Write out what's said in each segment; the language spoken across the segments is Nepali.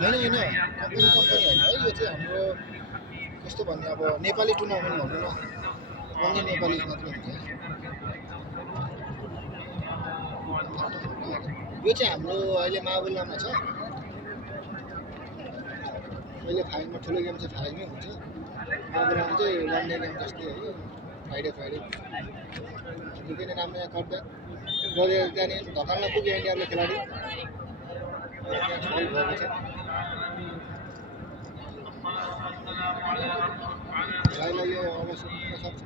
होइन होइन कम्पनी होइन है यो चाहिँ हाम्रो कस्तो भन्ने अब नेपाली टुर्नामेन्ट भनौँ न अन्य नेपाली मात्रै हुन्छ यो चाहिँ हाम्रो अहिले मावलामा छ अहिले फाइलमा ठुलो गेम चाहिँ फाइलमै हुन्छ मावलामा चाहिँ वान डे गेम जस्तै है फ्राइडे निकै नै राम्रो यहाँ कट्दा गरेर त्यहाँनिर धकालमा पुग्यो इन्डियाले खेलाडी फाउल भएको छ भाइलाई यो अवसर दिन सक्छ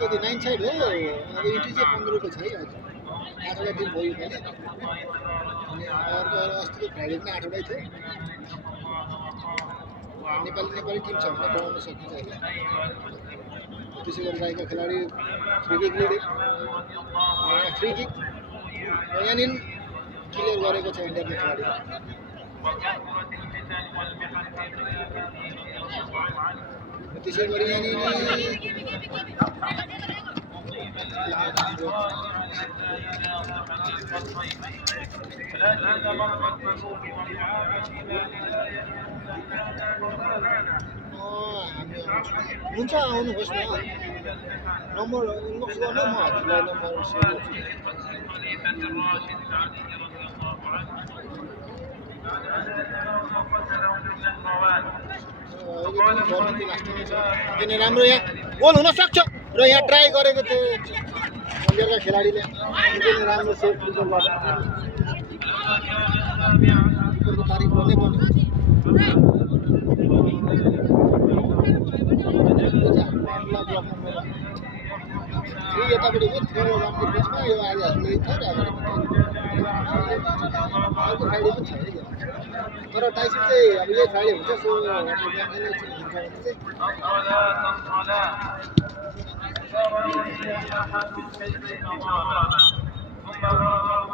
कति 9 साइड हो अब इन्ट्री चाहिँ 15 रुपियाँ छ है हजुर 8वटा टिम भयो योपालि अनि अर्को अस्तिको फ्राइडे पनि 8वटै थियो नेपाली टिम छ भने बनाउन सकिन्छ अहिले त्यसै गरी राईका खेलाडी फ्री किक यहाँनिर क्लियर गरेको छ इन्डियाको खेलाडी त्यसै गरी यहाँनिर हुन्छ आउनुहोस् न नम्बर इनबक्स गर्नु म हजुरलाई नम्बर सेयर गर्छु राम्रो यहाँ गोल हुन सक्छ र यहाँ ट्राई गरेको थियो इन्डियाका खेलाडीले राम्रो सेफ गर्छ तारिफ गर्नै पर्ने यतापट्टि बिचमा यो अहिले हामीले थोरै फ्राइडे पनि छ तर टाइसिप चाहिँ अब यही फ्राइडे हुन्छ सो